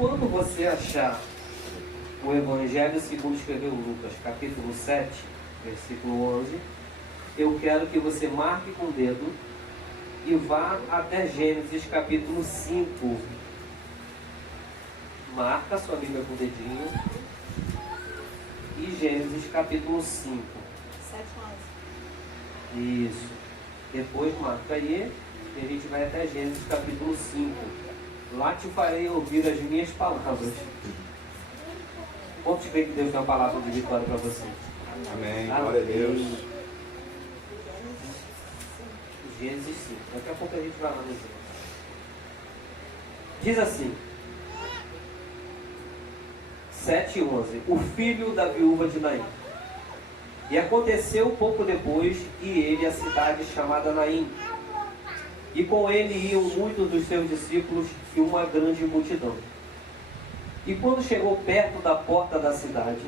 quando você achar o Evangelho segundo escreveu Lucas, capítulo 7, versículo 11, eu quero que você marque com o dedo e vá até Gênesis capítulo 5. Marca sua Bíblia com o dedinho. E Gênesis capítulo 5. 7, 11. Isso. Depois marca aí e a gente vai até Gênesis capítulo 5. Lá te farei ouvir as minhas palavras. Quantos creem que Deus tem uma palavra de vitória para você? Amém. Glória a Deus. Gênesis 5. Daqui a pouco a gente vai lá no Gênesis. Diz assim: 7:11. O filho da viúva de Naim. E aconteceu pouco depois, e ele a cidade chamada Naim. E com ele iam muitos dos seus discípulos e uma grande multidão. E quando chegou perto da porta da cidade,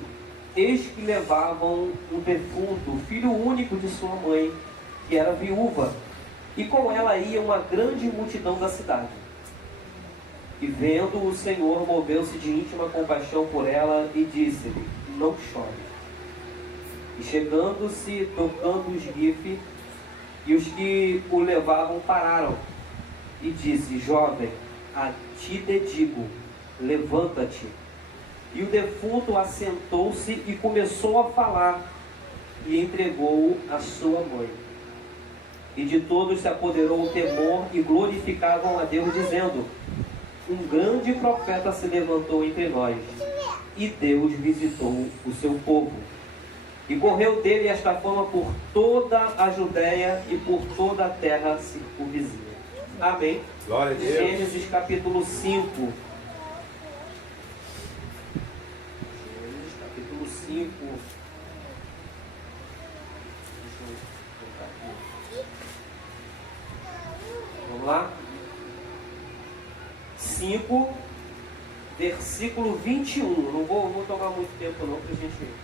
eis que levavam um defunto, filho único de sua mãe, que era viúva, e com ela ia uma grande multidão da cidade. E vendo o Senhor, moveu-se de íntima compaixão por ela e disse-lhe: não chore. E chegando-se, tocando os guife, e os que o levavam pararam, e disse: jovem, a ti te digo, levanta-te. E o defunto assentou-se e começou a falar, e entregou-o à sua mãe. E de todos se apoderou o temor, e glorificavam a Deus, dizendo: um grande profeta se levantou entre nós, e Deus visitou o seu povo. E correu dele esta fama por toda a Judéia e por toda a terra circunvizinha. Amém. Glória a Deus. Gênesis capítulo 5. Gênesis capítulo 5. Deixa eu colocar aqui. Vamos lá? 5, versículo 21. Não vou tomar muito tempo não para a gente ver.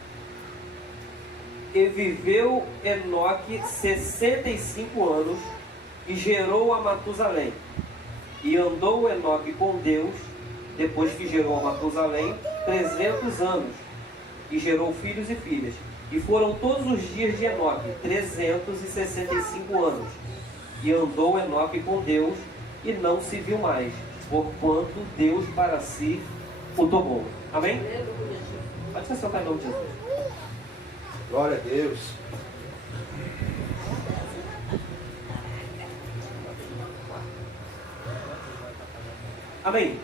E viveu Enoque 65 anos e gerou a Matusalém. E andou Enoque com Deus, depois que gerou a Matusalém, 300 anos, e gerou filhos e filhas. E foram todos os dias de Enoque 365 anos. E andou Enoque com Deus, e não se viu mais, porquanto Deus para si o tomou. Amém? Pode ser seu pai em nome de Jesus. Glória a Deus. Amém?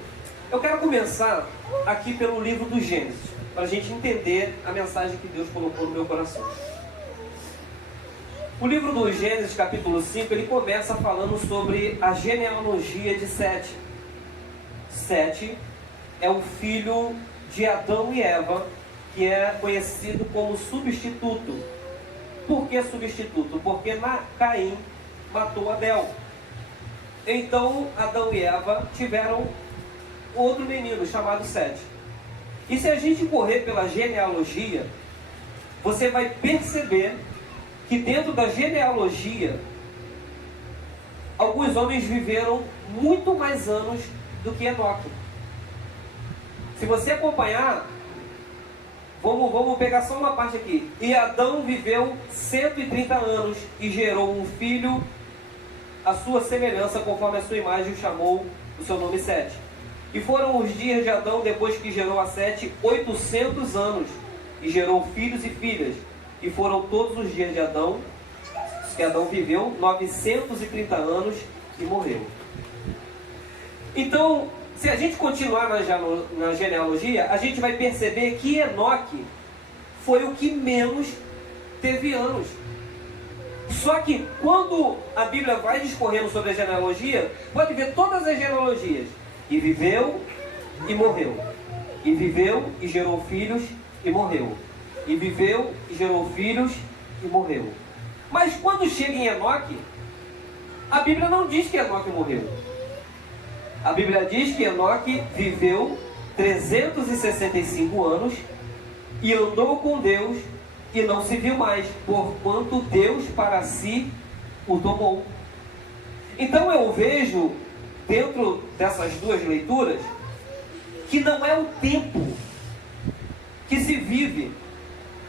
Eu quero começar aqui pelo livro do Gênesis, para a gente entender a mensagem que Deus colocou no meu coração. O livro do Gênesis, capítulo 5, ele começa falando sobre a genealogia de Sete. Sete é o filho de Adão e Eva, que é conhecido como substituto. Por que substituto? Porque Caim matou Abel. Então Adão e Eva tiveram outro menino chamado Sete. E se a gente correr pela genealogia, você vai perceber que dentro da genealogia alguns homens viveram muito mais anos do que Enoque. Se você acompanhar, vamos pegar só uma parte aqui. E Adão viveu 130 anos e gerou um filho à sua semelhança, conforme a sua imagem, o chamou o seu nome Sete. E foram os dias de Adão, depois que gerou a Sete, 800 anos, e gerou filhos e filhas. E foram todos os dias de Adão, que Adão viveu, 930 anos e morreu. Então, se a gente continuar na genealogia, a gente vai perceber que Enoque foi o que menos teve anos. Só que quando a Bíblia vai discorrendo sobre a genealogia, pode ver todas as genealogias. E viveu e morreu. E viveu e gerou filhos e morreu. E viveu e gerou filhos e morreu. Mas quando chega em Enoque, a Bíblia não diz que Enoque morreu. A Bíblia diz que Enoque viveu 365 anos e andou com Deus e não se viu mais, porquanto Deus para si o tomou. Então eu vejo, dentro dessas duas leituras, que não é o tempo que se vive,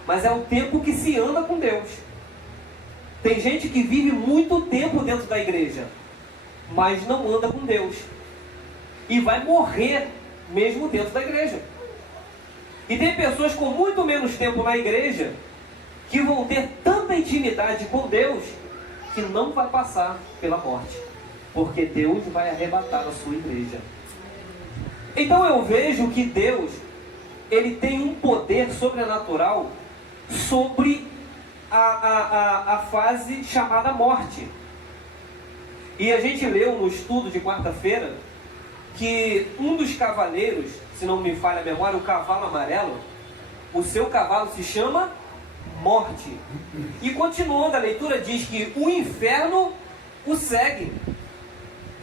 mas é o tempo que se anda com Deus. Tem gente que vive muito tempo dentro da igreja, mas não anda com Deus, e vai morrer mesmo dentro da igreja. E tem pessoas com muito menos tempo na igreja que vão ter tanta intimidade com Deus que não vai passar pela morte, porque Deus vai arrebatar a sua igreja. Então eu vejo que Deus, Ele tem um poder sobrenatural sobre a fase chamada morte. E a gente leu no estudo de quarta-feira que um dos cavaleiros, se não me falha a memória, o cavalo amarelo, o seu cavalo se chama morte. E continuando a leitura diz que o inferno o segue.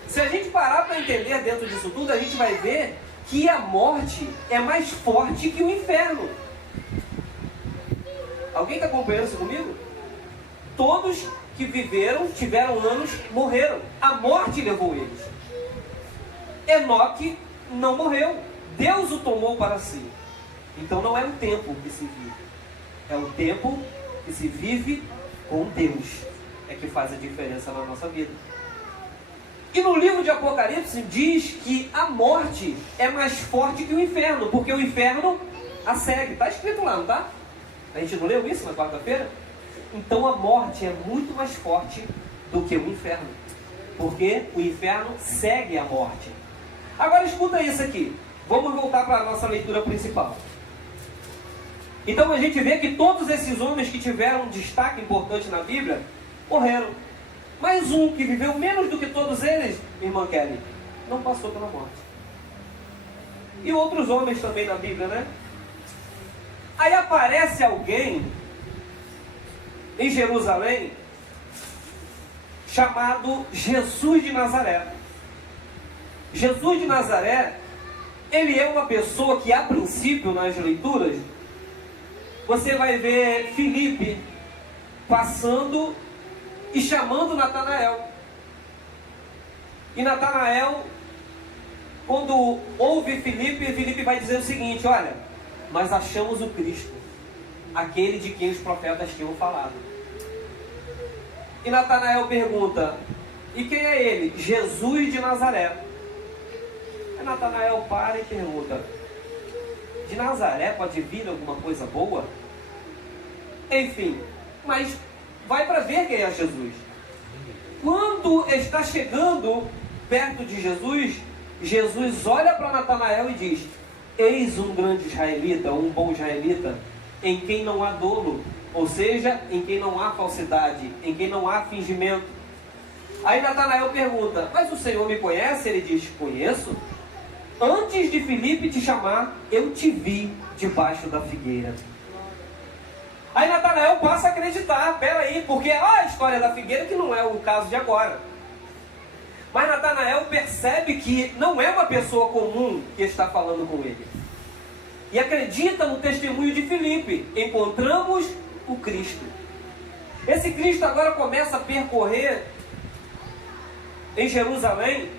Se a gente parar para entender dentro disso tudo, a gente vai ver que a morte é mais forte que o inferno. Alguém está acompanhando isso comigo? Todos que viveram, tiveram anos, morreram. A morte levou eles. Enoque não morreu. Deus o tomou para si. Então não é o tempo que se vive, é o tempo que se vive com Deus, é que faz a diferença na nossa vida. E no livro de Apocalipse diz que a morte é mais forte que o inferno, porque o inferno a segue. Está escrito lá, não está? A gente não leu isso na quarta-feira? Então a morte é muito mais forte do que o inferno, porque o inferno segue a morte. Agora escuta isso aqui. Vamos voltar para a nossa leitura principal. Então a gente vê que todos esses homens que tiveram um destaque importante na Bíblia morreram. Mas um que viveu menos do que todos eles, irmã Kelly, não passou pela morte. E outros homens também na Bíblia, né? Aí aparece alguém em Jerusalém chamado Jesus de Nazaré. Jesus de Nazaré, ele é uma pessoa que a princípio nas leituras você vai ver Filipe passando e chamando Natanael. E Natanael, quando ouve Filipe, Filipe vai dizer o seguinte: olha, nós achamos o Cristo, aquele de quem os profetas tinham falado. E Natanael pergunta: e quem é ele? Jesus de Nazaré. Aí Natanael para e pergunta: de Nazaré pode vir alguma coisa boa? Enfim, mas vai para ver quem é Jesus. Quando está chegando perto de Jesus, Jesus olha para Natanael e diz: eis um grande israelita, um bom israelita, em quem não há dolo, ou seja, em quem não há falsidade, em quem não há fingimento. Aí Natanael pergunta: mas o Senhor me conhece? Ele diz: conheço. Antes de Filipe te chamar, eu te vi debaixo da figueira. Aí Natanael passa a acreditar: peraí, porque a história da figueira que não é o caso de agora. Mas Natanael percebe que não é uma pessoa comum que está falando com ele. E acredita no testemunho de Filipe: encontramos o Cristo. Esse Cristo agora começa a percorrer em Jerusalém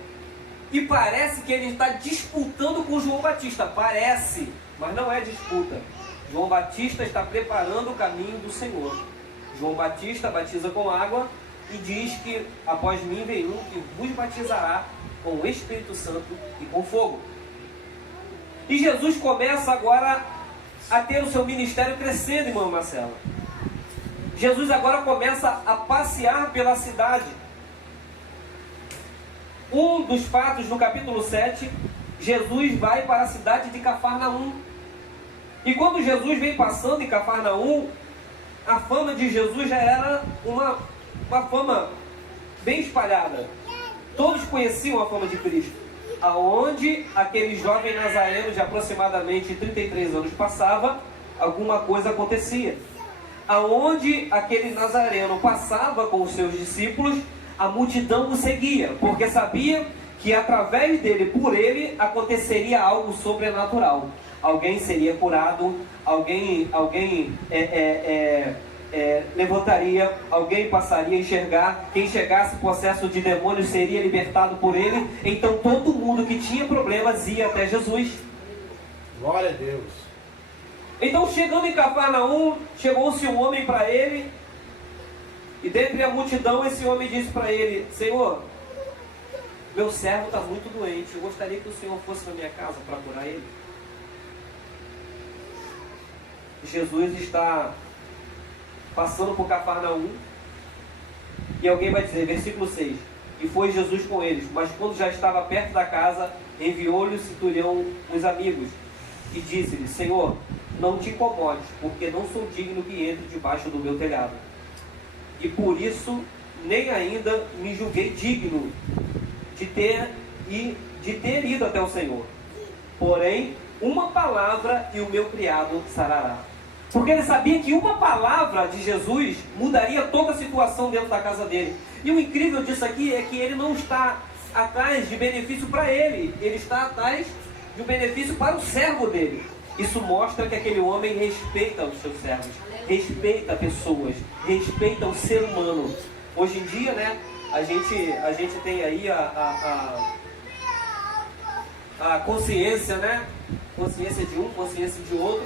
e parece que ele está disputando com João Batista. Parece, mas não é disputa. João Batista está preparando o caminho do Senhor. João Batista batiza com água e diz que após mim vem um que vos batizará com o Espírito Santo e com fogo. E Jesus começa agora a ter o seu ministério crescendo, irmã Marcela. Jesus agora começa a passear pela cidade. Um dos fatos no capítulo 7, Jesus vai para a cidade de Cafarnaum. E quando Jesus vem passando em Cafarnaum, a fama de Jesus já era uma fama bem espalhada. Todos conheciam a fama de Cristo. Aonde aquele jovem nazareno de aproximadamente 33 anos passava, alguma coisa acontecia. Aonde aquele nazareno passava com os seus discípulos, a multidão o seguia, porque sabia que através dele, por ele, aconteceria algo sobrenatural. Alguém seria curado, alguém levantaria, alguém passaria a enxergar, quem chegasse possesso de demônios seria libertado por ele. Então todo mundo que tinha problemas ia até Jesus. Glória a Deus. Então, chegando em Cafarnaum, chegou-se um homem para ele, e dentre a multidão, esse homem disse para ele: Senhor, meu servo está muito doente, eu gostaria que o Senhor fosse na minha casa para curar ele. Jesus está passando por Cafarnaum, e alguém vai dizer, versículo 6, e foi Jesus com eles, mas quando já estava perto da casa, enviou-lhe o centurião os amigos, e disse-lhe: Senhor, não te incomodes, porque não sou digno que entre debaixo do meu telhado. E por isso, nem ainda me julguei digno de ter ido até o Senhor. Porém, uma palavra e o meu criado sarará. Porque ele sabia que uma palavra de Jesus mudaria toda a situação dentro da casa dele. E o incrível disso aqui é que ele não está atrás de benefício para ele. Ele está atrás de um benefício para o servo dele. Isso mostra que aquele homem respeita os seus servos, respeita pessoas, respeita o ser humano. Hoje em dia, né, a gente tem aí a consciência, né? Consciência de um, consciência de outro.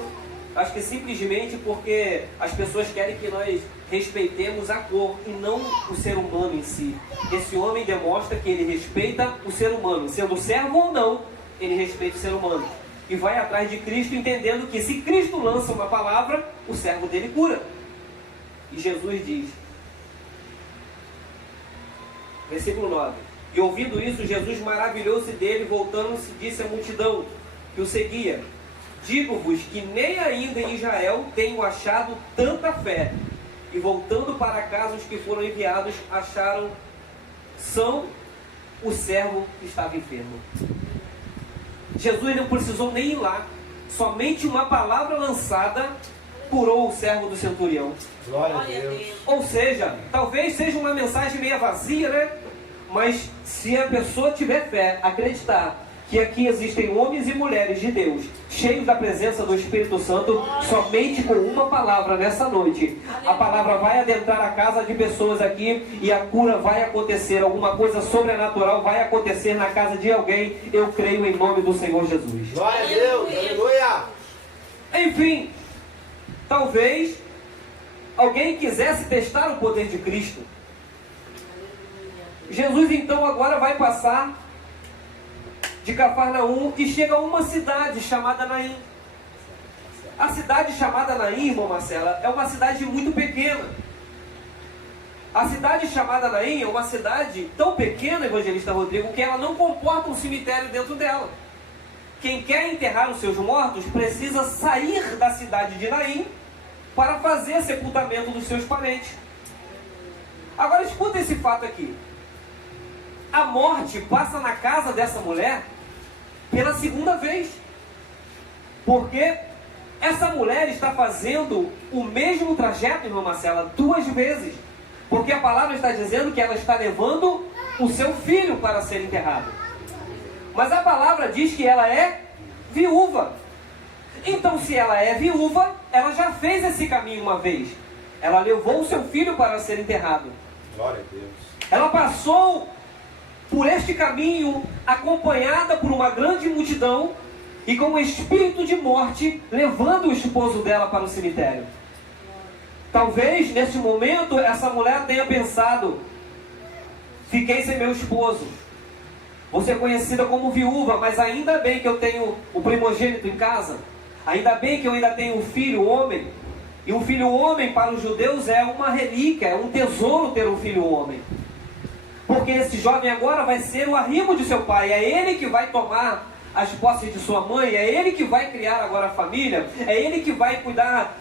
Acho que simplesmente porque as pessoas querem que nós respeitemos a cor e não o ser humano em si. Esse homem demonstra que ele respeita o ser humano, sendo servo ou não, ele respeita o ser humano. E vai atrás de Cristo, entendendo que se Cristo lança uma palavra, o servo dele cura. E Jesus diz, versículo 9, e ouvindo isso, Jesus maravilhou-se dele, voltando-se, disse à multidão que o seguia: digo-vos que nem ainda em Israel tenho achado tanta fé. E voltando para casa, os que foram enviados acharam são o servo que estava enfermo. Jesus não precisou nem ir lá. Somente uma palavra lançada curou o servo do centurião. Glória a Deus. Ou seja, talvez seja uma mensagem meio vazia, né? Mas se a pessoa tiver fé, acreditar que aqui existem homens e mulheres de Deus, cheios da presença do Espírito Santo, somente com uma palavra nessa noite, a palavra vai adentrar a casa de pessoas aqui e a cura vai acontecer, alguma coisa sobrenatural vai acontecer na casa de alguém, eu creio em nome do Senhor Jesus. Glória a Deus, aleluia. Enfim, talvez alguém quisesse testar o poder de Cristo. Jesus então agora vai passar de Cafarnaum e chega a uma cidade chamada Naim. A cidade chamada Naim, irmão Marcela, é uma cidade muito pequena. A cidade chamada Naim é uma cidade tão pequena, evangelista Rodrigo, que ela não comporta um cemitério dentro dela. Quem quer enterrar os seus mortos precisa sair da cidade de Naim para fazer sepultamento dos seus parentes. Agora escuta esse fato aqui. A morte passa na casa dessa mulher pela segunda vez. Porque essa mulher está fazendo o mesmo trajeto, irmã Marcela, 2 vezes. Porque a palavra está dizendo que ela está levando o seu filho para ser enterrado. Mas a palavra diz que ela é viúva. Então, se ela é viúva, ela já fez esse caminho uma vez. Ela levou o seu filho para ser enterrado. Glória a Deus. Ela passou por este caminho, acompanhada por uma grande multidão e com um espírito de morte, levando o esposo dela para o cemitério. Talvez, nesse momento, essa mulher tenha pensado: fiquei sem meu esposo, vou ser conhecida como viúva, mas ainda bem que eu tenho o primogênito em casa, ainda bem que eu ainda tenho um filho homem. E um filho homem para os judeus é uma relíquia, é um tesouro ter um filho homem. Porque esse jovem agora vai ser o arrimo de seu pai, é ele que vai tomar as posses de sua mãe, é ele que vai criar agora a família, é ele que vai cuidar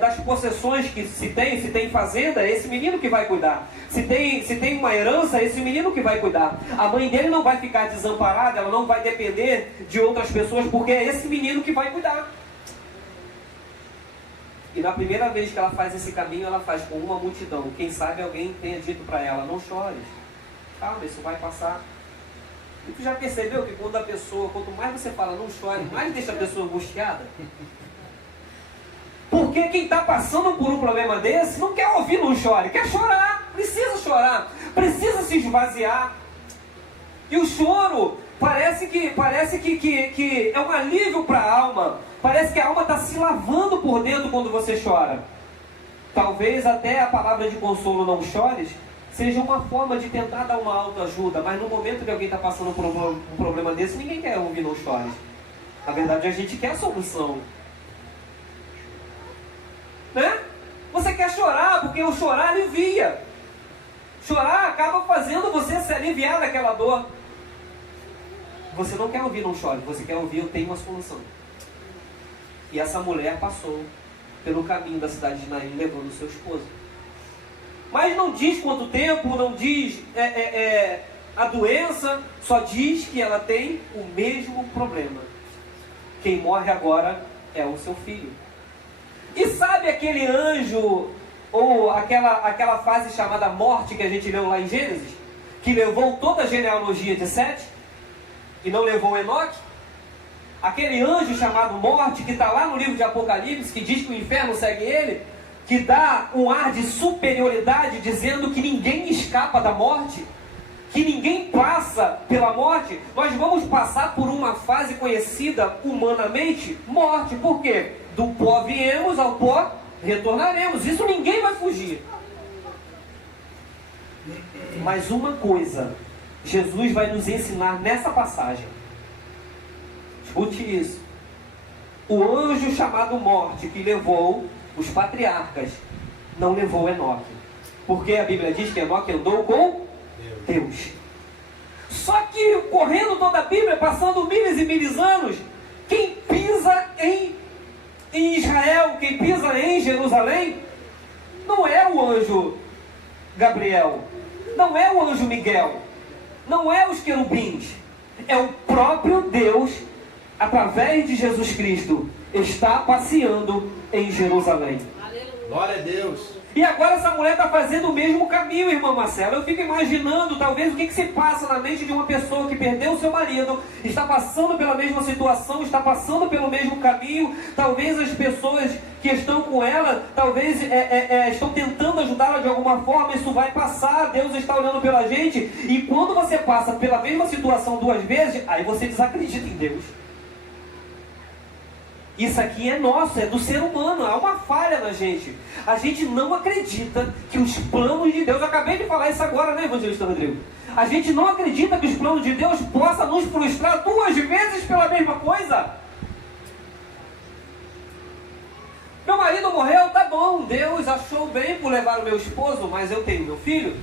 das possessões que se tem fazenda, é esse menino que vai cuidar. Se tem uma herança, é esse menino que vai cuidar. A mãe dele não vai ficar desamparada, ela não vai depender de outras pessoas, porque é esse menino que vai cuidar. E na primeira vez que ela faz esse caminho, ela faz com uma multidão. Quem sabe alguém tenha dito para ela: não chores, calma, isso vai passar. E tu já percebeu que quando a pessoa, quanto mais você fala não chore, mais deixa a pessoa angustiada? Porque quem está passando por um problema desse não quer ouvir não chore, quer chorar, precisa se esvaziar. E o choro Parece que é um alívio para a alma. Parece que a alma está se lavando por dentro quando você chora. Talvez até a palavra de consolo, não chores, seja uma forma de tentar dar uma autoajuda. Mas no momento que alguém está passando por um problema desse, ninguém quer ouvir não chores. Na verdade, a gente quer a solução. Né? Você quer chorar, porque o chorar alivia. Chorar acaba fazendo você se aliviar daquela dor. Você não quer ouvir não chore, você quer ouvir eu tenho uma solução. E essa mulher passou pelo caminho da cidade de Naim levando o seu esposo. Mas não diz quanto tempo, não diz a doença, só diz que ela tem o mesmo problema. Quem morre agora é o seu filho. E sabe aquele anjo, ou aquela fase chamada morte que a gente leu lá em Gênesis, que levou toda a genealogia de Sete, e não levou Enoque? Aquele anjo chamado morte, que está lá no livro de Apocalipse, que diz que o inferno segue ele, que dá um ar de superioridade, dizendo que ninguém escapa da morte, que ninguém passa pela morte. Nós vamos passar por uma fase conhecida humanamente, morte. Por quê? Do pó viemos, ao pó retornaremos. Isso ninguém vai fugir. Mas uma coisa Jesus vai nos ensinar nessa passagem. Escute isso. O anjo chamado morte que levou os patriarcas não levou Enoque. Porque a Bíblia diz que Enoque andou com Deus. Só que correndo toda a Bíblia, passando milhares e milhares de anos, quem pisa em Israel, quem pisa em Jerusalém, não é o anjo Gabriel, não é o anjo Miguel, não é os querubins, é o próprio Deus, através de Jesus Cristo, está passeando em Jerusalém. Glória a Deus. E agora essa mulher está fazendo o mesmo caminho, irmã Marcela. Eu fico imaginando, talvez, o que se passa na mente de uma pessoa que perdeu o seu marido, está passando pela mesma situação, está passando pelo mesmo caminho. Talvez as pessoas que estão com ela, talvez estão tentando ajudá-la de alguma forma. Isso vai passar, Deus está olhando pela gente. E quando você passa pela mesma situação duas vezes, aí você desacredita em Deus. Isso aqui é nosso, é do ser humano, há uma falha na gente. A gente não acredita que os planos de Deus... Eu acabei de falar isso agora, né, evangelista Rodrigo? A gente não acredita que os planos de Deus possam nos frustrar duas vezes pela mesma coisa. Meu marido morreu, tá bom, Deus achou bem por levar o meu esposo, mas eu tenho meu filho.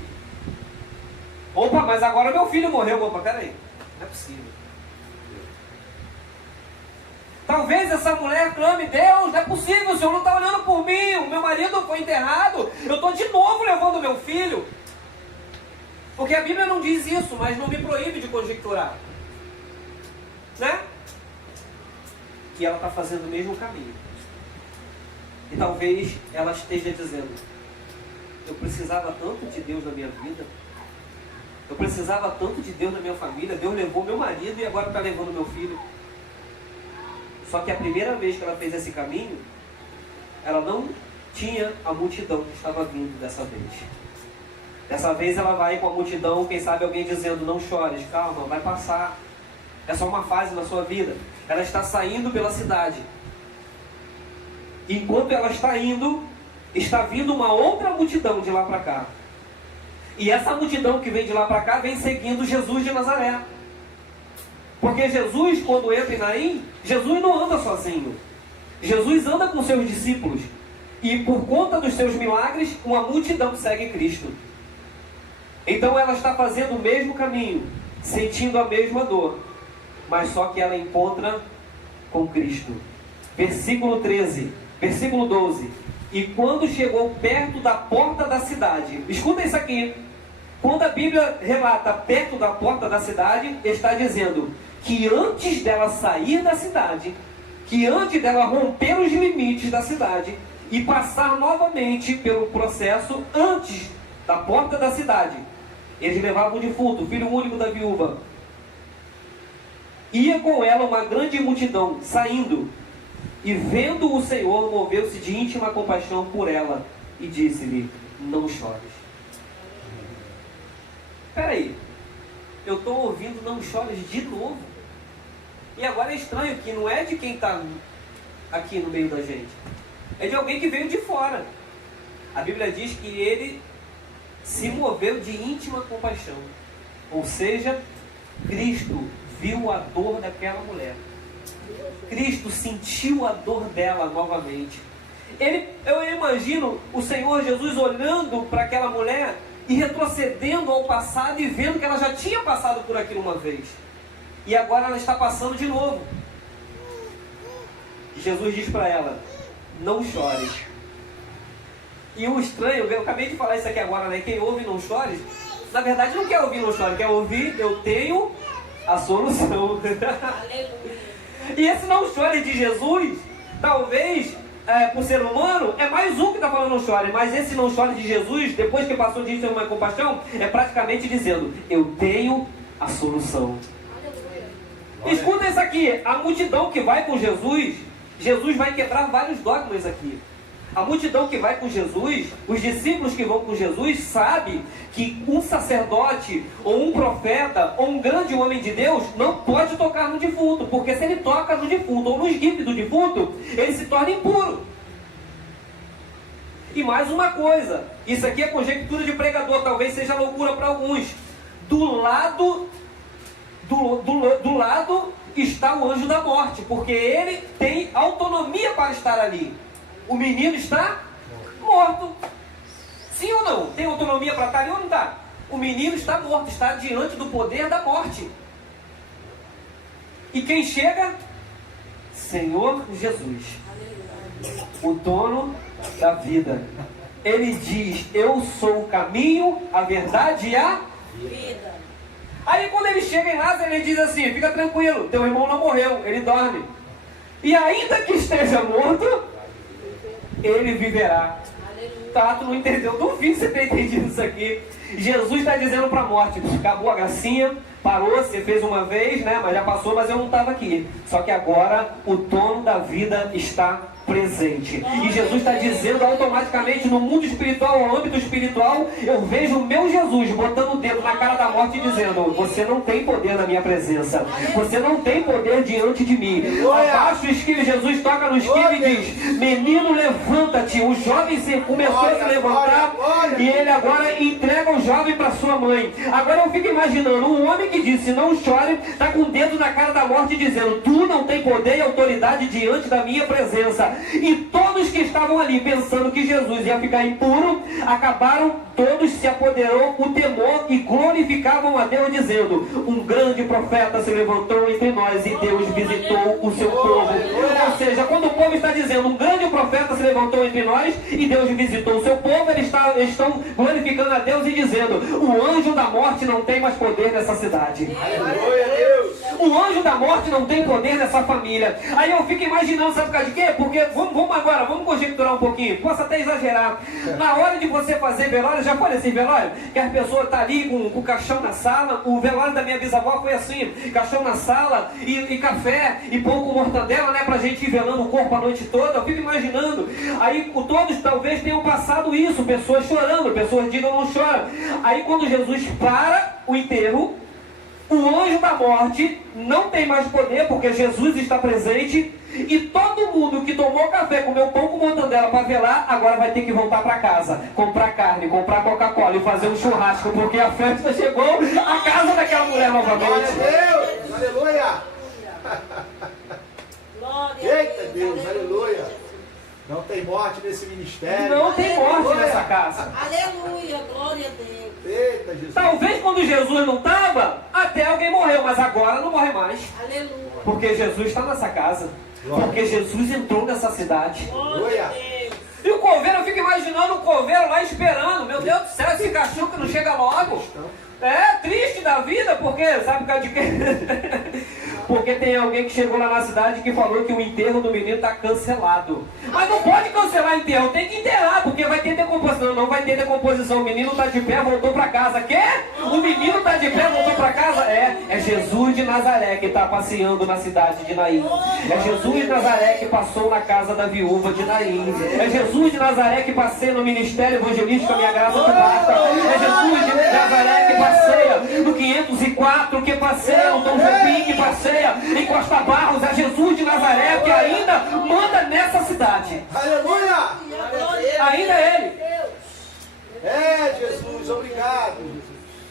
Opa, mas agora meu filho morreu. Opa, peraí, não é possível. Talvez essa mulher clame, Deus, não é possível, o Senhor não está olhando por mim, o meu marido foi enterrado, eu estou de novo levando meu filho. Porque a Bíblia não diz isso, mas não me proíbe de conjecturar. Né? E ela está fazendo o mesmo caminho. E talvez ela esteja dizendo, eu precisava tanto de Deus na minha vida, eu precisava tanto de Deus na minha família, Deus levou meu marido e agora está levando meu filho. Só que a primeira vez que ela fez esse caminho, ela não tinha a multidão que estava vindo dessa vez. Dessa vez ela vai com a multidão, quem sabe alguém dizendo, não chores, calma, vai passar. É só uma fase na sua vida. Ela está saindo pela cidade. Enquanto ela está indo, está vindo uma outra multidão de lá para cá. E essa multidão que vem de lá para cá, vem seguindo Jesus de Nazaré. Porque Jesus, quando entra em Naim, Jesus não anda sozinho. Jesus anda com seus discípulos. E por conta dos seus milagres, uma multidão segue Cristo. Então ela está fazendo o mesmo caminho, sentindo a mesma dor. Mas só que ela encontra com Cristo. Versículo 13, versículo 12. E quando chegou perto da porta da cidade, escuta isso aqui. Quando a Bíblia relata perto da porta da cidade, está dizendo que antes dela sair da cidade, que antes dela romper os limites da cidade e passar novamente pelo processo antes da porta da cidade, eles levavam o defunto, o filho único da viúva. Ia com ela uma grande multidão saindo, e vendo o Senhor, moveu-se de íntima compaixão por ela e disse-lhe, não chores. Espera aí, eu estou ouvindo não chores de novo. E agora é estranho que não é de quem está aqui no meio da gente. É de alguém que veio de fora. A Bíblia diz que ele se moveu de íntima compaixão. Ou seja, Cristo viu a dor daquela mulher. Cristo sentiu a dor dela novamente. Eu imagino o Senhor Jesus olhando para aquela mulher e retrocedendo ao passado e vendo que ela já tinha passado por aquilo uma vez. E agora ela está passando de novo. Jesus diz para ela: não chores. E o estranho, eu acabei de falar isso aqui agora, né? Quem ouve não chores, na verdade não quer ouvir não chores, quer ouvir eu tenho a solução. E esse não chore de Jesus, talvez, por ser humano, é mais um que está falando não chore. Mas esse não chore de Jesus, depois que passou de isso uma compaixão, é praticamente dizendo: eu tenho a solução. Escuta isso aqui, a multidão que vai com Jesus, Jesus vai quebrar vários dogmas aqui. A multidão que vai com Jesus, os discípulos que vão com Jesus, sabe que um sacerdote, ou um profeta, ou um grande homem de Deus, não pode tocar no defunto, porque se ele toca no defunto, ou no esquife do defunto, ele se torna impuro. E mais uma coisa, isso aqui é conjectura de pregador, talvez seja loucura para alguns. Do lado está o anjo da morte, porque ele tem autonomia para estar ali. O menino está morto. Sim ou não? Tem autonomia para estar ali ou não está? O menino está morto, está diante do poder da morte. E quem chega? Senhor Jesus, o dono da vida. Ele diz: eu sou o caminho, a verdade e a vida. Aí quando ele chega em Lázaro, ele diz assim: fica tranquilo, teu irmão não morreu, ele dorme. E ainda que esteja morto, ele viverá. Tá, tu não entendeu? Duvido você ter entendido isso aqui. Jesus está dizendo para a morte: acabou a gracinha, parou, você fez uma vez, né? Mas já passou, mas eu não estava aqui. Só que agora o dono da vida está presente. E Jesus está dizendo automaticamente no mundo espiritual, no âmbito espiritual, eu vejo o meu Jesus botando o dedo na cara da morte e dizendo: você não tem poder na minha presença. Você não tem poder diante de mim. Abaixo o esquive, Jesus toca no esquive e diz: menino, levanta-te. O jovem começou a se levantar e ele agora entrega o jovem para sua mãe. Agora eu fico imaginando um homem que disse: não chore, está com o dedo na cara da morte dizendo: tu não tem poder e autoridade diante da minha presença. E todos que estavam ali pensando que Jesus ia ficar impuro, acabaram, todos se apoderou o temor e glorificavam a Deus dizendo: um grande profeta se levantou entre nós e Deus visitou o seu povo. Ou seja, quando o povo está dizendo um grande profeta se levantou entre nós e Deus visitou o seu povo, eles estão glorificando a Deus e dizendo: o anjo da morte não tem mais poder nessa cidade. O anjo da morte não tem poder nessa família. Aí eu fico imaginando, sabe por causa de quê? Porque vamos conjecturar um pouquinho, posso até exagerar. Na hora de você fazer velório, já foi assim velório? Que a pessoa está ali com o caixão na sala. O velório da minha bisavó foi assim: caixão na sala e café e pão com mortadela, né? Pra gente ir velando o corpo a noite toda. Eu fico imaginando. Aí todos talvez tenham passado isso, pessoas chorando, pessoas digam não choram. Aí quando Jesus para o enterro, o anjo da morte não tem mais poder, porque Jesus está presente. E todo mundo que tomou café, comeu pão com mortadela para velar, agora vai ter que voltar para casa, comprar carne, comprar Coca-Cola e fazer um churrasco, porque a festa chegou à casa daquela mulher novamente. Glória a Deus! Aleluia! Eita Deus, aleluia! Não tem morte nesse ministério. Não tem morte nessa casa. Aleluia, glória a Deus. Eita Jesus! Talvez quando Jesus não estava, até alguém morreu, mas agora não morre mais. Aleluia. Porque Jesus está nessa casa. Porque Jesus entrou nessa cidade. Aleluia! E o coveiro, eu fico imaginando o coveiro lá esperando. Meu Deus do céu, esse cachorro que não chega logo. É triste da vida, porque sabe por causa de quê? Porque tem alguém que chegou lá na cidade que falou que o enterro do menino está cancelado. Mas não pode cancelar enterro, tem que enterrar, porque vai ter decomposição. Não vai ter decomposição. O menino está de pé, voltou para casa. Quê? O menino está de pé, voltou para casa? É Jesus de Nazaré que está passeando na cidade de Naim. É Jesus de Nazaré que passou na casa da viúva de Naim. É Jesus de Nazaré que passeia no ministério evangelístico, a minha graça que basta. É Jesus de Nazaré que passeia no 504, que passeia no Dom Jopim, que passeia em Costa Barros. É Jesus de Nazaré que ainda manda nessa cidade. Aleluia! Ainda é Ele. É, Jesus, obrigado.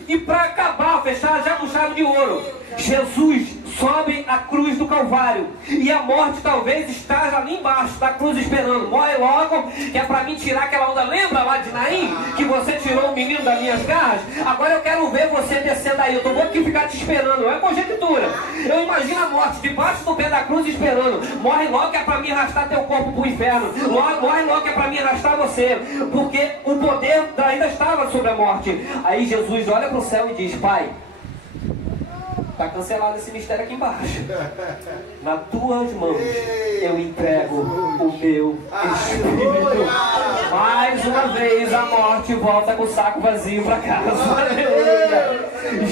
E para acabar, fechar já com chave de ouro, Jesus sobe a cruz do Calvário. E a morte talvez esteja ali embaixo da cruz esperando. Morre logo, que é para mim tirar aquela onda. Lembra lá de Naim? Que você tirou o menino das minhas garras? Agora eu quero ver você descer daí. Eu vou aqui ficar te esperando. Não é conjectura. Eu imagino a morte debaixo do pé da cruz esperando. Morre logo que é para mim arrastar teu corpo para o inferno. Morre logo que é para mim arrastar você. Porque o poder ainda estava sobre a morte. Aí Jesus olha para o céu e diz: Pai, está cancelado esse mistério aqui embaixo. Nas tuas mãos eu entrego o meu espírito. Mais uma vez a morte volta com o saco vazio para casa. Aleluia.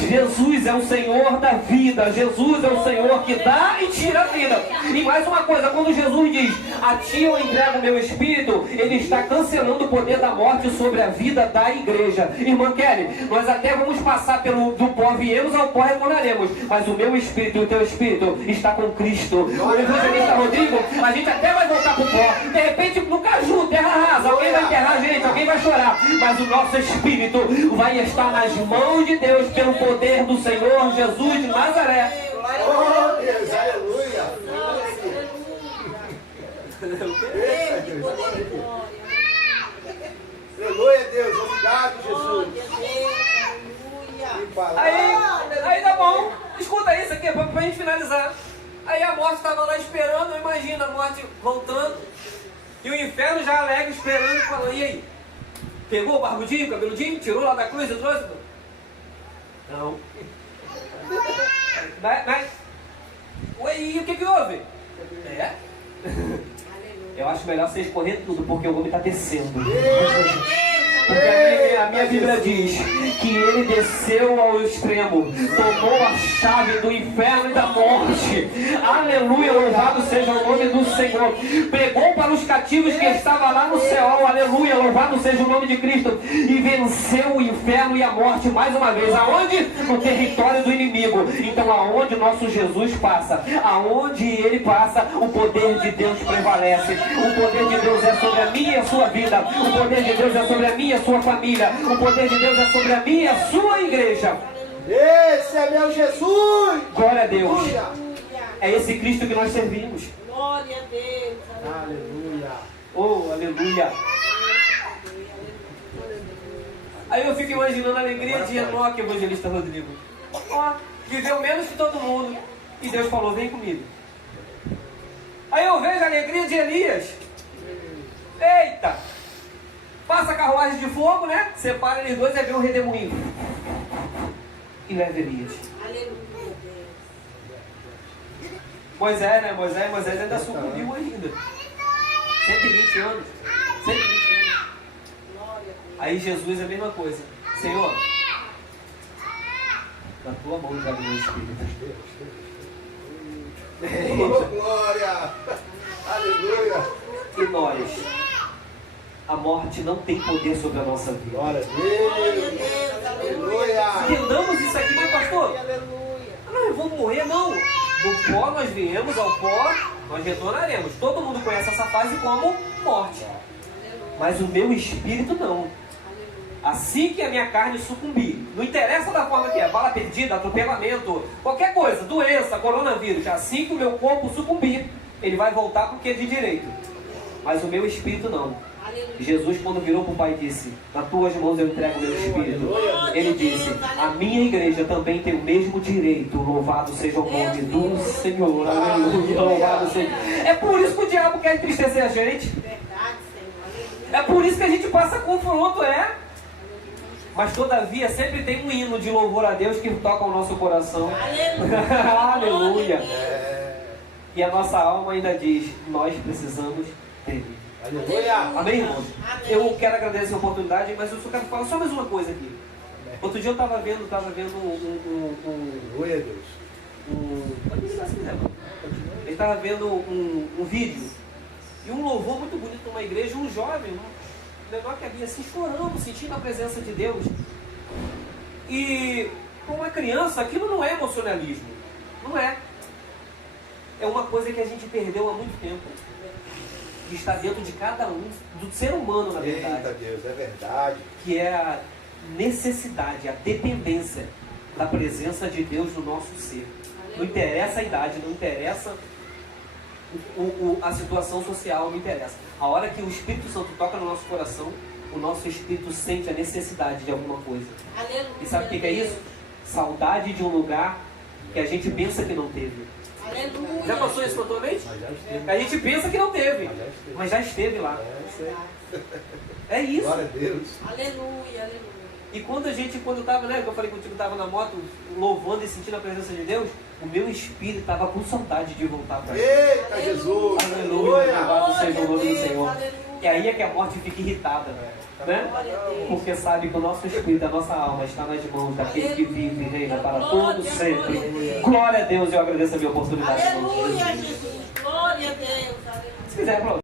Jesus é o Senhor da vida. Jesus é o Senhor que dá e tira a vida. E mais uma coisa, quando Jesus diz: a ti eu entrego o meu espírito, Ele está cancelando o poder da morte sobre a vida da igreja. Irmã Kelly, nós até vamos passar do pó viemos ao pó retornaremos, mas o meu espírito e o teu espírito está com Cristo. O evangelista Rodrigo, a gente até vai voltar para o pó. De repente no caju, terra rasa, alguém vai enterrar a gente, alguém vai chorar, mas o nosso espírito vai estar nas mãos de Deus pelo poder do Senhor Jesus de Nazaré. Oh, Deus, aleluia. Aleluia, Deus, obrigado, Jesus. Aí tá bom, escuta isso aqui pra gente finalizar. Aí a morte estava lá esperando, imagina a morte voltando, e o inferno já alegre esperando, falando: e aí? Pegou o barbudinho, o cabeludinho, tirou lá da cruz e trouxe? Não. Ué, e o que houve? Eu acho melhor vocês correr tudo, porque o homem está descendo. Porque a minha Bíblia diz que Ele desceu ao extremo, tomou a chave do inferno e da morte. Aleluia, louvado seja o nome do Senhor. Pregou para os cativos que estavam lá no céu. Aleluia, louvado seja o nome de Cristo. E venceu o inferno e a morte mais uma vez. Aonde? No território do inimigo. Então aonde nosso Jesus passa, aonde Ele passa, o poder de Deus prevalece. O poder de Deus é sobre a minha e a sua vida. O poder de Deus é sobre a minha e a sua família. O poder de Deus é sobre a minha e a sua igreja. Esse é meu Jesus. Glória a Deus. É esse Cristo que nós servimos. Glória a Deus. Aleluia. Oh, aleluia. Aí eu fico imaginando a alegria de Enoque, evangelista Rodrigo. Ó, viveu menos que todo mundo. E Deus falou: vem comigo. Aí eu vejo a alegria de Elias. Eita! Passa a carruagem de fogo, né? Separa eles dois e vê um redemoinho. E leva Elias. Aleluia. Moisés, né? Moisés ainda sucumbiu ainda. 120 anos. 120 anos. Aí Jesus é a mesma coisa. Senhor, na tua mão já meu espírito. Oh, glória. Aleluia. E nós, a morte não tem poder sobre a nossa vida. Glória a Deus. Aleluia. Entendamos isso aqui, mas pastor, Aleluia. nós vamos morrer, não. Do pó nós viemos, ao pó nós retornaremos. Todo mundo conhece essa fase como morte. Mas o meu espírito não. Assim que a minha carne sucumbir, não interessa da forma que é, bala perdida, atropelamento, qualquer coisa, doença, coronavírus, assim que o meu corpo sucumbir, ele vai voltar porque é de direito. Mas o meu espírito não. Jesus, quando virou para o Pai, disse: nas tuas mãos eu entrego o meu espírito. Ele disse: a minha igreja também tem o mesmo direito. Louvado seja o nome do Senhor. Aleluia, louvado seja. É por isso que o diabo quer entristecer a gente. É por isso que a gente passa confronto, Mas todavia sempre tem um hino de louvor a Deus que toca o nosso coração. Aleluia. Aleluia. É. E a nossa alma ainda diz, nós precisamos dele. Aleluia. Amém, irmãos? Amém. Eu quero agradecer a oportunidade, mas eu só quero falar só mais uma coisa aqui. Outro dia eu estava vendo Aleluia, Deus. pode me ligar se quiser, mano. Ele estava vendo um vídeo e um louvor muito bonito numa igreja, um jovem, um menor que havia assim chorando, sentindo a presença de Deus. E para uma criança aquilo não é emocionalismo, não é. É uma coisa que a gente perdeu há muito tempo, que está dentro de cada um, do ser humano, na verdade. Eita Deus, é verdade. Que é a necessidade, a dependência da presença de Deus no nosso ser. Não interessa a idade, não interessa a situação social, não interessa. A hora que o Espírito Santo toca no nosso coração, o nosso espírito sente a necessidade de alguma coisa. Aleluia. E sabe o que é isso? Saudade de um lugar que a gente pensa que não teve. Aleluia. Já passou isso na tua mente? Mas já esteve. A gente pensa que não teve, Mas já esteve. mas já esteve lá. É, isso aí. É isso. Glória a Deus. Aleluia, aleluia. E quando eu estava, né, que eu falei contigo, estava na moto, louvando e sentindo a presença de Deus, o meu espírito estava com saudade de voltar para ele. Eita Jesus. Aleluia. Louvado seja o nome do Deus, Senhor. aleluia. E aí é que a morte fica irritada, né? Glória a Deus. Porque sabe que o nosso espírito, a nossa alma está nas mãos daquele que vive e reina para todo sempre. Glória a Deus, eu agradeço a minha oportunidade. Aleluia, Jesus. Glória a Deus. Aleluia. Se quiser, pronto.